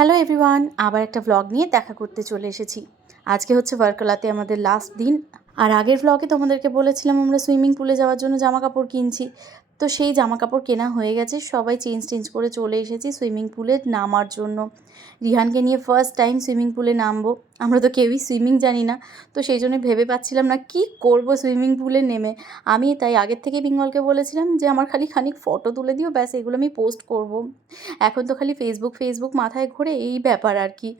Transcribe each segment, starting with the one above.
Hello everyone আবার একটা blog নিয়ে দেখা করতে চলে এসেছি। আজকে হচ্ছে ওয়ার্কলাতে আমাদের লাস্ট দিন। আর আগের ব্লগে তোমাদেরকে বলেছিলাম আমরা সুইমিং পুলে যাওয়ার জন্য জামা কাপড় কিনছি। তো সেই জামা কাপড় কেনা হয়ে গেছে। সবাই চেঞ্জ টেঞ্জ করে চলে এসেছি সুইমিং পুলে নামার জন্য। রিহানকে নিয়ে ফার্স্ট টাইম সুইমিং পুলে নামবো। আমরা তো কেউই সুইমিং জানি না। তো সেই জন্য ভেবে পাচ্ছিলাম না, কি করব সুইমিং পুলে নেমে? আমি তাই আগের থেকে বেঙ্গলকে বলেছিলাম যে, আমার খালি খানিক ফটো তুলে দিও, ব্যাস এগুলো আমি পোস্ট করব। এখন তো খালি ফেসবুক ফেসবুক মাথায় ঘোরে, এই ব্যাপার আর কি।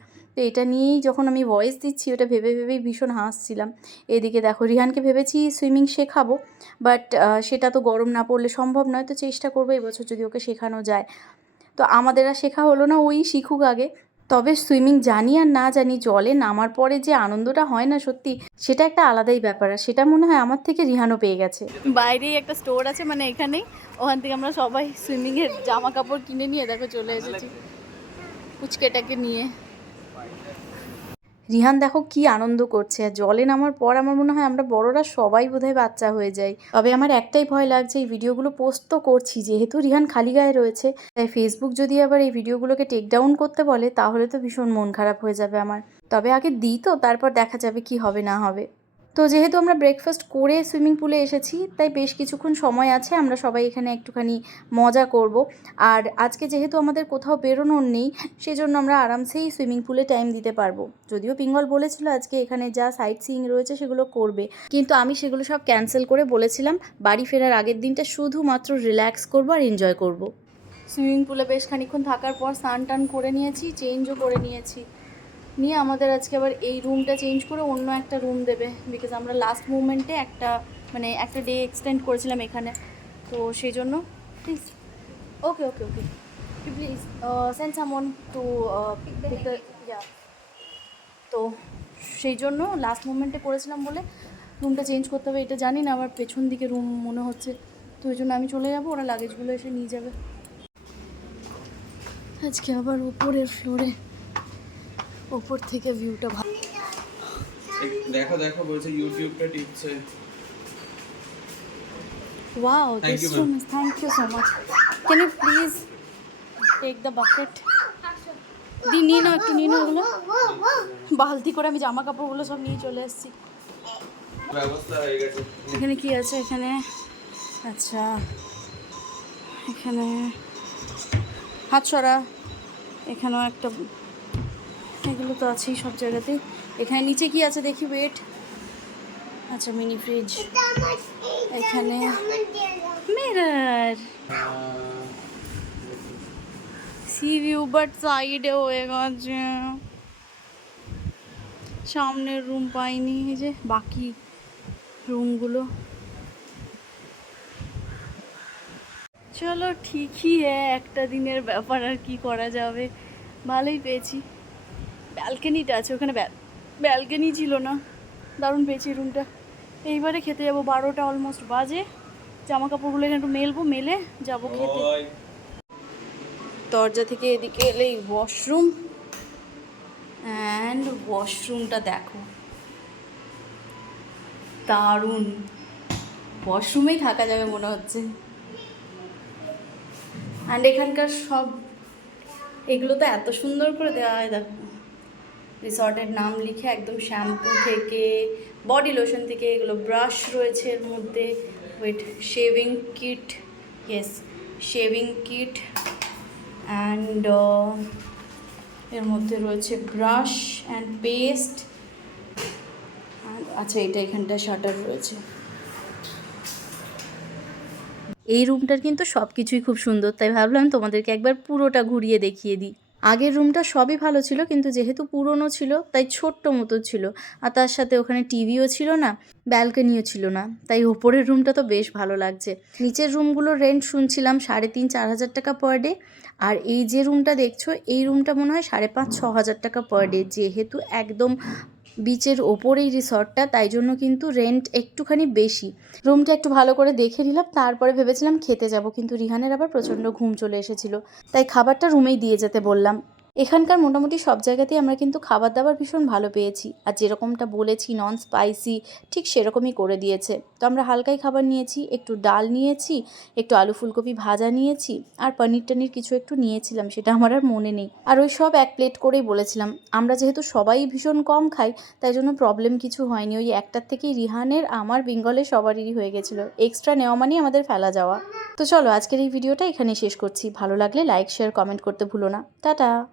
তো এটা নিয়েই যখন আমি ভয়েস দিচ্ছি, ওটা ভেবে ভেবেই ভীষণ হাসছিলাম। এদিকে দেখো, রিহানকে ভেবেছি সুইমিং শেখাবো বাট সেটা তো গরম না পড়লে সম্ভব নয়, তো চেষ্টা করব এবছর যদি ওকে শেখানো যায়। তো আমাদের আর শেখা হলো না, ওই শিখুক আগে। তবে সুইমিং জানি আর না জানি, জলে নামার পরে যে আনন্দটা হয় না সত্যি, সেটা একটা আলাদাই ব্যাপার। আর সেটা মনে হয় আমার থেকে রিহানও পেয়ে গেছে। বাইরেই একটা স্টোর আছে মানে এখানেই ওখান থেকে আমরা সবাই সুইমিংয়ের জামা কাপড় কিনে নিয়ে, দেখো চলে এসেছি। পুচকেটাকে নিয়ে। রিহান, দেখো কি আনন্দ করছে। জলে নামার পর আমার মনে হয় আমরা বড়রা সবাই বোধহয় বাচ্চা হয়ে যাই। তবে আমার একটাই ভয় লাগছে, এই ভিডিওগুলো পোস্ট তো করছি, যেহেতু রিহান খালি গায়ে রয়েছে, তাই ফেসবুক যদি আবার এই ভিডিওগুলোকে টেক ডাউন করতে বলে, তাহলে তো ভীষণ মন খারাপ হয়ে যাবে আমার। তবে আগে দিই তো, তারপর দেখা যাবে কি হবে না হবে। তো যেহেতু আমরা ব্রেকফাস্ট করে সুইমিং পুলে এসেছি, তাই বেশ কিছুক্ষণ সময় আছে, আমরা সবাই এখানে একটুখানি মজা করব। আর আজকে যেহেতু আমাদের কোথাও বেরোনোর নেই, সেজন্য আমরা আরামসেই সুইমিং পুলে টাইম দিতে পারব। যদিও পিঙ্গল বলেছিল আজকে এখানে যা সাইট সিইং রয়েছে সেগুলো করবে, কিন্তু আমি সেগুলো সব ক্যান্সেল করে বলেছিলাম, বাড়ি ফেরার আগের দিনটা শুধুমাত্র রিল্যাক্স করব আর এনজয় করব। সুইমিং পুলে বেশ খানিক্ষণ থাকার পর স্নান টান করে নিয়েছি চেঞ্জও করে নিয়েছি। নিয়ে আমাদের আজকে আবার এই রুমটা চেঞ্জ করে অন্য একটা রুম দেবে বিকজ আমরা লাস্ট মুমেন্টে একটা মানে একটা ডে এক্সটেন্ড করেছিলাম এখানে। তো সেই জন্য please okay okay okay please send summon to yeah তো সেই জন্য লাস্ট মুমেন্টে করেছিলাম বলে রুমটা চেঞ্জ করতে হবে এটা জানি না আমার পেছন দিকে রুম মনে হচ্ছে। তো ওই জন্য আমি চলে যাব ওরা লাগেজগুলো এসে নিয়ে যাবে। আজকে আবার উপরের ফ্লোরে ওপর থেকে ভিউটা ভালো দেখো দেখো বলছে ইউটিউবটা টিপছে Wow, Thank this you, room is. Thank you so much. Can you please take the bucket? দি নিয়ে নাও একটু নিয়ে নাও ওগুলো বালতি করে আমি জামা কাপড়গুলো সব নিয়ে চলে এসেছি এখানে কি আছে এখানে আচ্ছা এখানে হাত সরা এখানেও একটা এগুলো তো আছেই সব জায়গাতেই। এখানে নিচে কি আছে দেখি ওয়েট আচ্ছা মিনি ফ্রিজ এখানে মিরর সি ভিউ বাট সাইডে হয়ে গেছে। সামনের রুম পাইনি, এই যে বাকি রুমগুলো চলো, ঠিকই হ্যাঁ একটা দিনের ব্যাপার আর কি করা যাবে। ভালোই পেয়েছি। ব্যালকানিটা আছে ওখানে ব্যালকানি ছিল না। দারুণ পেয়েছি রুমটা এইবারে খেতে যাব বারোটা অলমোস্ট বাজে। জামা কাপড়গুলো এখানে একটু মেলবো মেলে যাব খেতে। দরজা থেকে এদিকে এলেই ওয়াশরুম অ্যান্ড ওয়াশরুমটা দেখো। দারুণ। ওয়াশরুমেই থাকা যাবে মনে হচ্ছে। অ্যান্ড এখানকার সব এগুলো তো এত সুন্দর করে দেওয়া হয় দেখো। রিসর্টের নাম লিখে একদম শ্যাম্পু থেকে বডি লোশন থেকে এগুলো ব্রাশ রয়েছে এর মধ্যে wet shaving kit yes shaving kit and এর মধ্যে রয়েছে ব্রাশ অ্যান্ড পেস্ট আচ্ছা এটা এখানটা শাটার রয়েছে। এই রুমটার কিন্তু সব কিছুই খুব সুন্দর, তাই ভাবলাম তোমাদেরকে একবার পুরোটা ঘুরিয়ে দেখিয়ে দিই। আগের রুমটা সবই ভালো ছিল, কিন্তু যেহেতু পুরনো ছিল, তাই ছোট্ট মতো ছিল। আর তার সাথে ওখানে টিভিও ছিল না ব্যালকনিও ছিল না। তাই ওপরের রুমটা তো বেশ ভালো লাগছে। নিচের রুমগুলোর রেন্ট শুনছিলাম সাড়ে তিন, চার হাজার টাকা পার ডে আর এই যে রুমটা দেখছ, এই রুমটা মনে হয় সাড়ে পাঁচ, ছ হাজার টাকা পার ডে যেহেতু একদম বিচের ওপরেই রিসর্টটা, তাই জন্য কিন্তু রেন্ট একটুখানি বেশি। রুমটা একটু ভালো করে দেখে নিলাম, তারপরে ভেবেছিলাম খেতে যাব, কিন্তু রিহানের আবার প্রচণ্ড ঘুম চলে এসেছিল। তাই খাবারটা রুমেই দিয়ে যেতে বললাম। এখানকার মোটামুটি সব জায়গাতেই আমরা কিন্তু খাবার দাবার ভীষণ ভালো পেয়েছি। আর যেরকমটা বলেছি নন স্পাইসি ঠিক সেরকমই করে দিয়েছে। তো আমরা হালকাই খাবার নিয়েছি, একটু ডাল নিয়েছি, একটু আলু ফুলকপি ভাজা নিয়েছি, আর পনির টনির কিছু একটু নিয়েছিলাম, সেটা আমার আর মনে নেই। আর ওই সব এক প্লেট করেই বলেছিলাম, আমরা যেহেতু সবাই ভীষণ কম খাই, তাই জন্য প্রবলেম কিছু হয়নি। ওই একটার থেকেই রিহানের, আমার বেঙ্গলে সবারই হয়ে গেছিল। এক্সট্রা নেওয়া মানেই আমাদের ফেলা যাওয়া। তো চলো, আজকের এই ভিডিওটা এখানে শেষ করছি। ভালো লাগলে লাইক শেয়ার কমেন্ট করতে ভুলো না। টাটা!